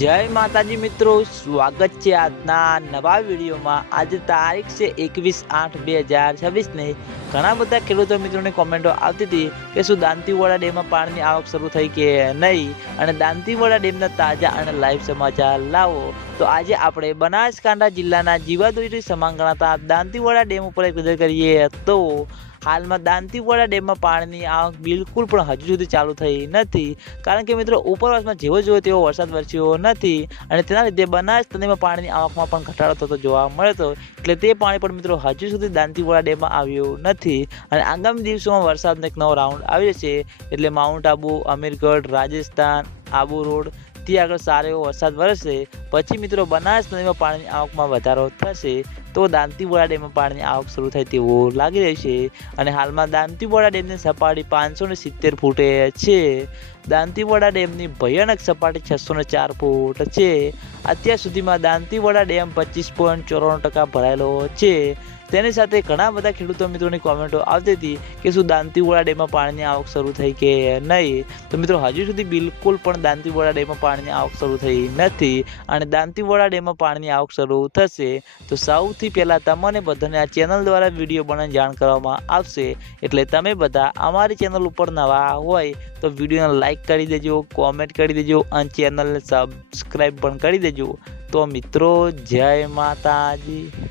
જય માતાજી મિત્રો, સ્વાગત છે આજના નવા વિડીયોમાં। આજે તારીખ છે 21/8/2026 ને ઘણા બધા ખેડૂતો મિત્રોની કોમેન્ટો આવતી હતી કે શું દાંતીવાડા ડેમમાં પાણીની આવક શરૂ થઈ કે નહીં, અને દાંતીવાડા ડેમના તાજા અને લાઈવ સમાચાર લાવો। તો આજે આપણે બનાસકાંઠા જિલ્લાના જીવાદોરી સમાન ગણાતા દાંતીવાડા ડેમ ઉપર એક નજર કરીએ તો હાલમાં દાંતીવાડા ડેમમાં પાણીની આવક બિલકુલ પણ હજુ સુધી ચાલુ થઈ નથી, કારણ કે મિત્રો ઉપરવાસમાં જેવો જોયો તેવો વરસાદ વરસ્યો નથી, અને તેના લીધે બનાસ નદીમાં પાણીની આવકમાં પણ ઘટાડો થતો જોવા મળતો, એટલે તે પાણી પણ મિત્રો હજુ સુધી દાંતીવાડા ડેમમાં આવ્યું નથી। અને આગામી દિવસોમાં વરસાદનો એક નવો રાઉન્ડ આવી જશે, એટલે માઉન્ટ આબુ, અમીરગઢ, રાજસ્થાન, આબુ રોડ ત્યાં આગળ સારો એવો વરસાદ વરસશે, પછી મિત્રો બનાસ નદીમાં પાણીની આવકમાં વધારો થશે, તો દાંતીવાડા ડેમમાં પાણીની આવક શરૂ થાય તેવું લાગી રહ્યું છે। અને હાલમાં દાંતીવાડા ડેમની સપાટી 570 ફૂટે છે। દાંતીવાડા ડેમની ભયાનક સપાટી 604 ફૂટ છે। અત્યાર સુધીમાં દાંતીવાડા ડેમ 25.94% ભરાયેલો છે। તેની સાથે ઘણા બધા ખેડૂતો મિત્રોની કોમેન્ટો આવતી હતી કે શું દાંતીવાડા ડેમમાં પાણીની આવક શરૂ થઈ કે નહીં। તો મિત્રો હજુ સુધી બિલકુલ પણ દાંતીવાડા ડેમમાં પાણીની આવક શરૂ થઈ નથી, અને દાંતીવાડા ડેમમાં પાણીની આવક શરૂ થશે તો સૌથી પહેલાં તમને બધાને આ ચેનલ દ્વારા વિડીયો બનાવીને જાણ કરવામાં આવશે, એટલે તમે બધા અમારી ચેનલ ઉપર નવા હોય તો વિડીયોને લાઈક કરી દેજો, કોમેન્ટ કરી દેજો, અને ચેનલને સબસ્ક્રાઈબ પણ કરી દેજો। તો મિત્રો જય માતાજી।